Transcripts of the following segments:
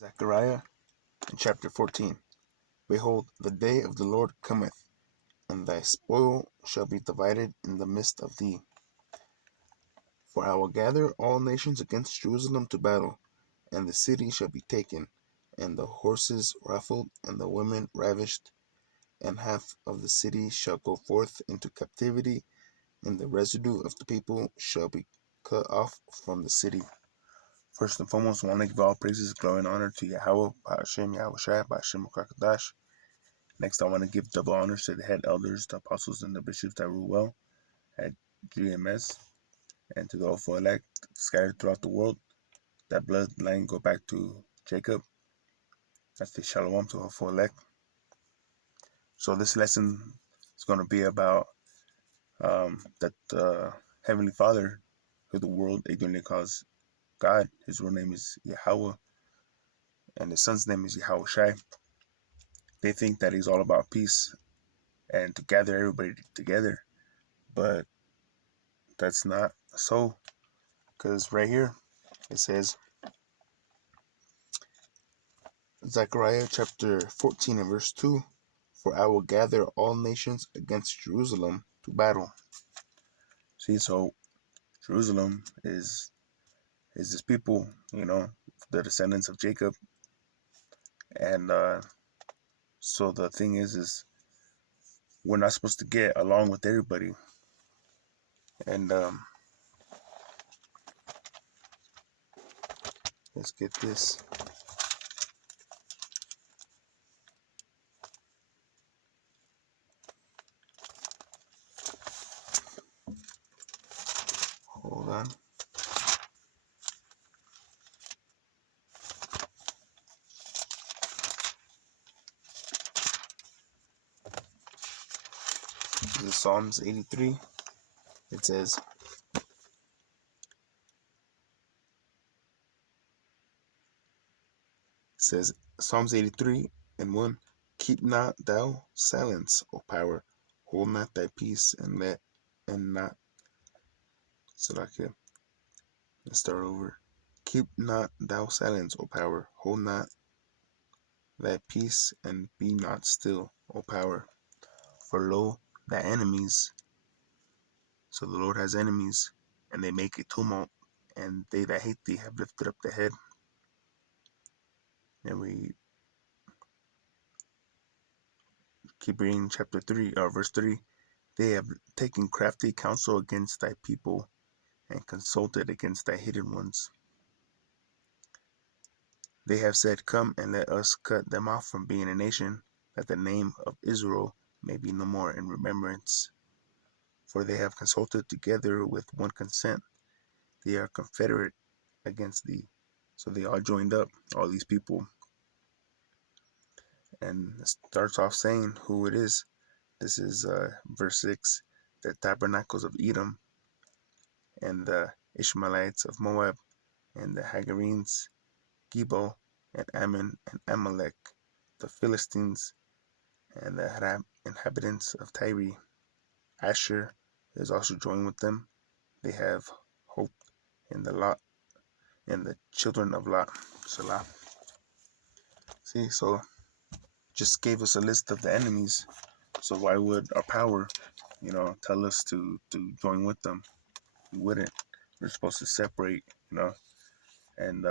Zechariah in chapter 14. Behold, the day of the Lord cometh, and thy spoil shall be divided in the midst of thee. For I will gather all nations against Jerusalem to battle, and the city shall be taken, and the horses rifled, and the women ravished, and half of the city shall go forth into captivity, and the residue of the people shall be cut off from the city. First and foremost, I want to give all praises, glory, and honor to Yahweh, Ba'ashem, Yahweh Shai, Ba'ashem, Krakadash. Next, I want to give double honors to the head elders, the apostles, and the bishops that rule well at GMS, and to the awful elect scattered throughout the world. That bloodline go back to Jacob. That's the shalom to awful elect. So this lesson is going to be about that Heavenly Father, who the world ignorantly calls God. His real name is Yahweh, and his son's name is Yahweh Shai. They think that he's all about peace and to gather everybody together, but that's not so. Because right here it says, Zechariah chapter 14 and verse 2, for I will gather all nations against Jerusalem to battle. See, so Jerusalem is his people, the descendants of Jacob. And so the thing is we're not supposed to get along with everybody. And let's get this. Hold on. This is Psalms 83. It says Psalms 83 and 1, keep not thou silence, O power, hold not thy peace, and not. So let's start over. Keep not thou silence, O power, hold not thy peace, and be not still, O power. For lo, thy enemies, so the Lord has enemies, and they make a tumult, and they that hate thee have lifted up the head. And we keep reading chapter 3, or verse 3. They have taken crafty counsel against thy people, and consulted against thy hidden ones. They have said, come and let us cut them off from being a nation, that the name of Israel may be no more in remembrance. For they have consulted together with one consent. They are confederate against thee. So they all joined up, all these people. And it starts off saying who it is. This is verse 6, the tabernacles of Edom, and the Ishmaelites of Moab, and the Hagarenes, Gebal, and Ammon, and Amalek, the Philistines, and the inhabitants of Tyre. Asher is also joined with them. They have hope in the Lot, and the children of Lot. Salah. See, so just gave us a list of the enemies. So why would our power, tell us to join with them? We wouldn't. We're supposed to separate, and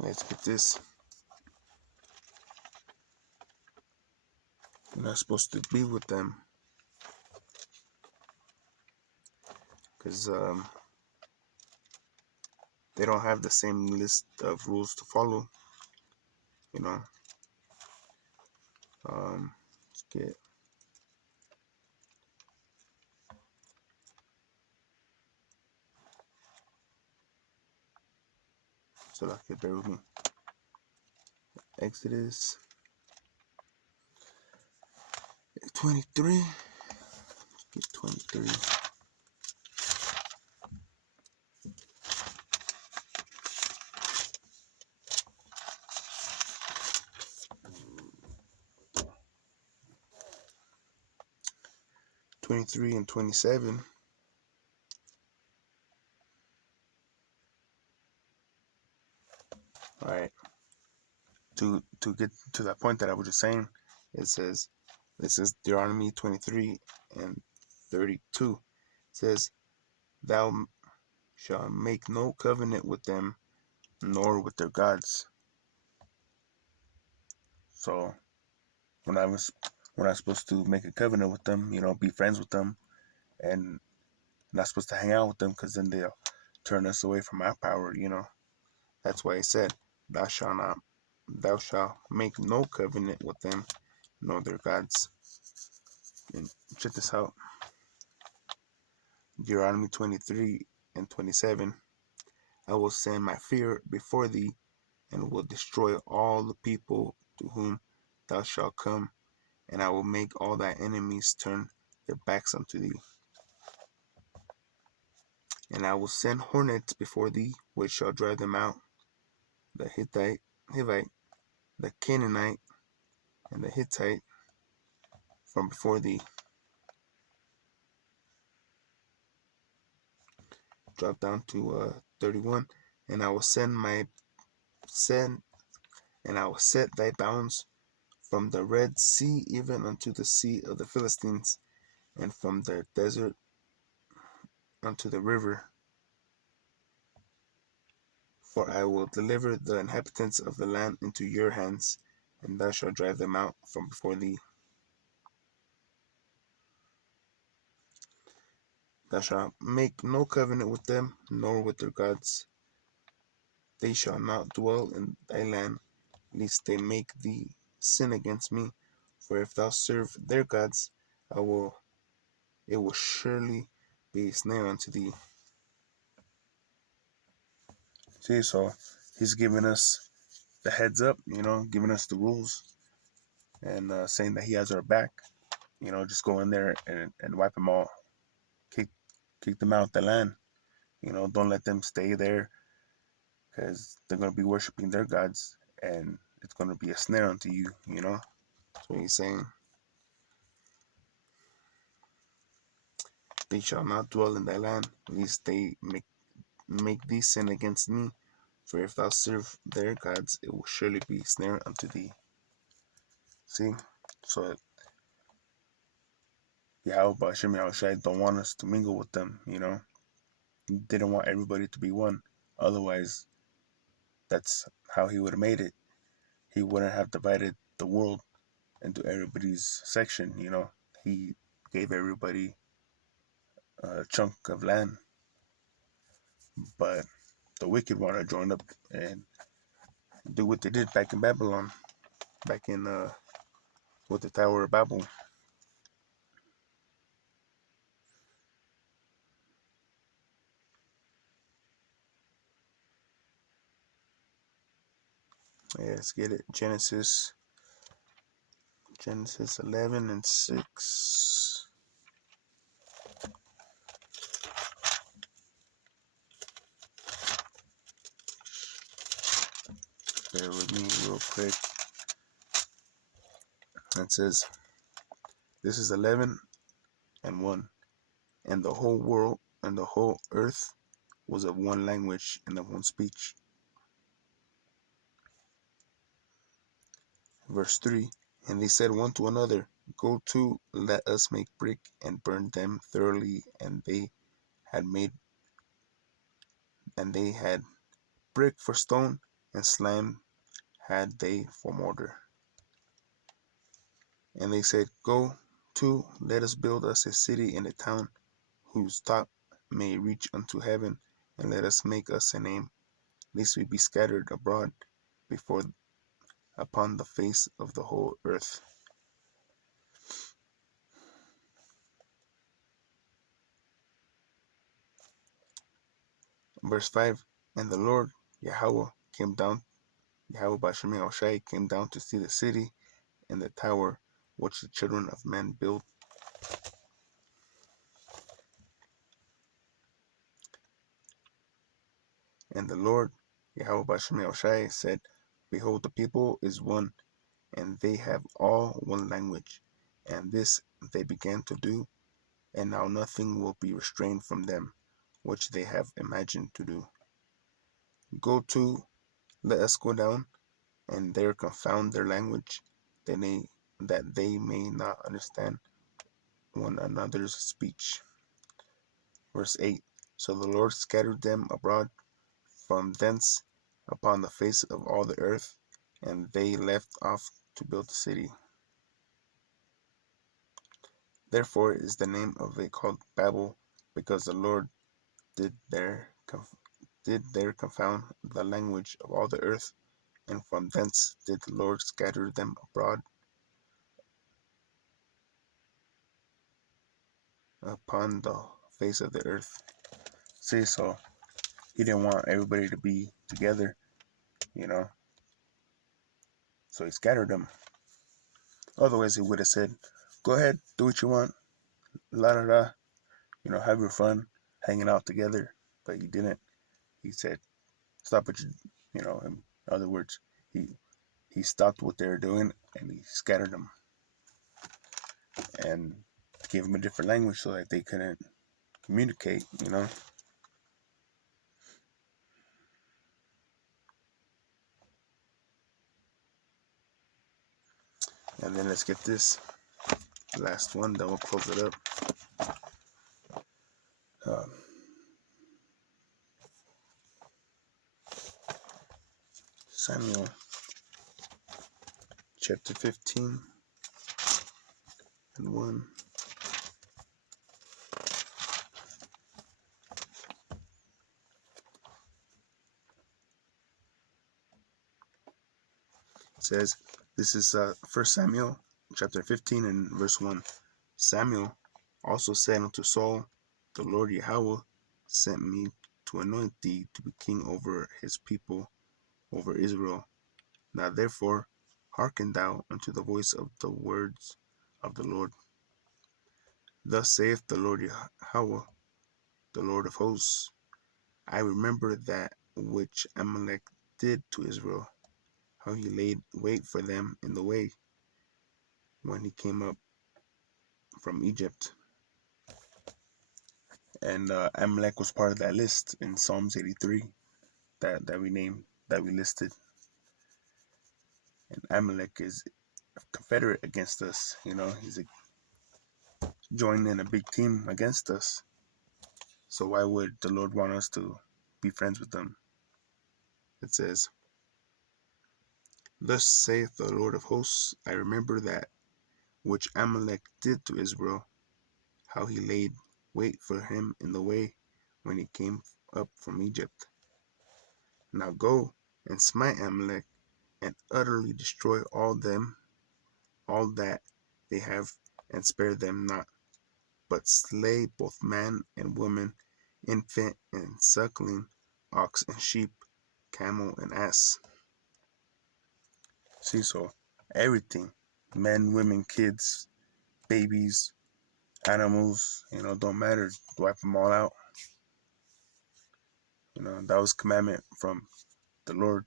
let's get this. We're not supposed to be with them because they don't have the same list of rules to follow. Let's get bear with me. Exodus 23. Get 23. And 27. All right. To get to that point that I was just saying, it says, this is Deuteronomy 23 and 32. It says, "Thou shalt make no covenant with them, nor with their gods." So when I was supposed to make a covenant with them, be friends with them, and not supposed to hang out with them, because then they'll turn us away from our power. That's why it said, thou shalt make no covenant with them, nor their gods. And check this out. Deuteronomy 23 and 27. "I will send my fear before thee, and will destroy all the people to whom thou shalt come, and I will make all thy enemies turn their backs unto thee. And I will send hornets before thee, which shall drive them out, the Hivite, the Canaanite, and the Hittite from before thee." Drop down to 31. "And I will send and I will set thy bounds from the Red Sea even unto the sea of the Philistines, and from the desert unto the river. For I will deliver the inhabitants of the land into your hands, and thou shalt drive them out from before thee. Thou shalt make no covenant with them, nor with their gods. They shall not dwell in thy land, lest they make thee sin against me. For if thou serve their gods, it will surely be a snare unto thee." See, so he's giving us the heads up, giving us the rules, and saying that he has our back. Just go in there and wipe them all, kick them out of the land. Don't let them stay there, because they're going to be worshiping their gods, and it's going to be a snare unto you. That's what he's saying. "They shall not dwell in thy land, lest they make thee sin against me. For if thou serve their gods, it will surely be a snare unto thee." See? So Yahweh Hashem Yahushai don't want us to mingle with them. He didn't want everybody to be one. Otherwise, that's how he would have made it. He wouldn't have divided the world into everybody's section. He gave everybody a chunk of land. But the wicked want to join up and do what they did back in Babylon, back in with the Tower of Babel. Yeah, let's get it. Genesis 11 and 6. Bear with me real quick. It says, this is 11 and 1. "And the whole world and the whole earth was of one language and of one speech." Verse 3. "And they said one to another, Go to, let us make brick, and burn them thoroughly. And they had brick for stone, and slime had they for mortar. And they said, Go to, let us build us a city in a town, whose top may reach unto heaven, and let us make us a name, lest we be scattered abroad before upon the face of the whole earth." Verse 5. "And the Lord Yahweh Ba'Shem Yahushai came down to see the city and the tower which the children of men built. And the Lord Yahweh Ba'Shem Yahushai said, Behold, the people is one, and they have all one language. And this they began to do, and now nothing will be restrained from them, which they have imagined to do. Go to, let us go down and there confound their language, that they may not understand one another's speech. Verse 8. So the Lord scattered them abroad from thence upon the face of all the earth, and they left off to build the city. Therefore is the name of it called Babel, because the Lord did there confound the language of all the earth, and from thence did the Lord scatter them abroad upon the face of the earth. See, so he didn't want everybody to be together, you know, so he scattered them. Otherwise, he would have said, go ahead, do what you want, la da da, have your fun hanging out together. But he didn't. He said, stop what in other words, he stopped what they were doing and he scattered them and gave them a different language so that they couldn't communicate. And then let's get this last one, then we'll close it up. Samuel chapter 15 and 1. It says, this is 1 Samuel chapter 15 and verse 1. Samuel also said unto Saul, the Lord Yahweh sent me to anoint thee to be king over his people, over Israel. Now therefore hearken thou unto the voice of the words of the Lord. Thus saith the Lord Yahweh, the Lord of hosts, I remember that which Amalek did to Israel, how he laid wait for them in the way when he came up from Egypt. And Amalek was part of that list in Psalms 83 that we listed. And Amalek is a confederate against us. He's joined in a big team against us. So why would the Lord want us to be friends with them? It says, thus saith the Lord of hosts, I remember that which Amalek did to Israel, how he laid wait for him in the way when he came up from Egypt. Now go and smite Amalek, and utterly destroy all that they have, and spare them not, but slay both man and woman, infant and suckling, ox and sheep, camel and ass. See, so everything, men, women, kids, babies, animals, don't matter, wipe them all out. That was commandment from the Lord,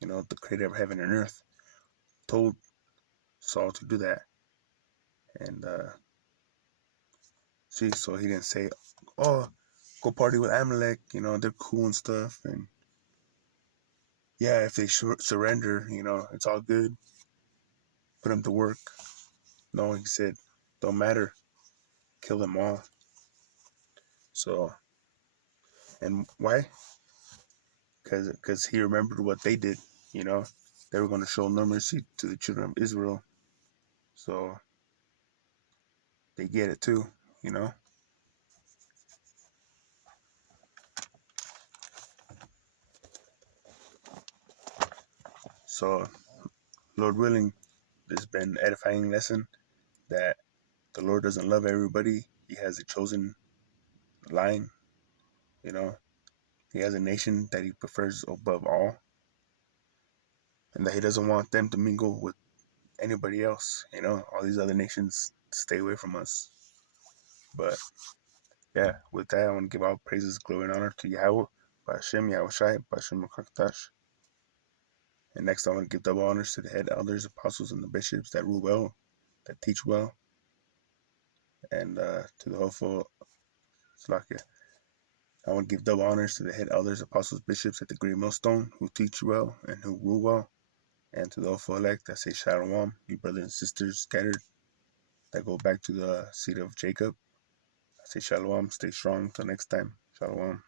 the creator of heaven and earth, told Saul to do that. And see, so he didn't say, oh, go party with Amalek, they're cool and stuff. And yeah, if they surrender, it's all good. Put them to work. No, he said, don't matter. Kill them all. So, and why? Because he remembered what they did, They were going to show no mercy to the children of Israel. So, they get it too. So, Lord willing, this has been an edifying lesson that the Lord doesn't love everybody. He has a chosen line, you know. He has a nation that he prefers above all, and that he doesn't want them to mingle with anybody else. All these other nations stay away from us. But yeah, with that, I want to give all praises, glory, and honor to Yahweh, Ba'Shem, Yahushai, Ba'Shem Makaktash. And next, I want to give double honors to the head elders, apostles, and the bishops that rule well, that teach well, and to the hopeful Slakia, I want to give double honors to the head elders, apostles, bishops at the Great Millstone who teach well and who rule well. And to the awful elect, I say Shalom, you brothers and sisters scattered that go back to the seed of Jacob. I say Shalom, stay strong. Till next time, Shalom.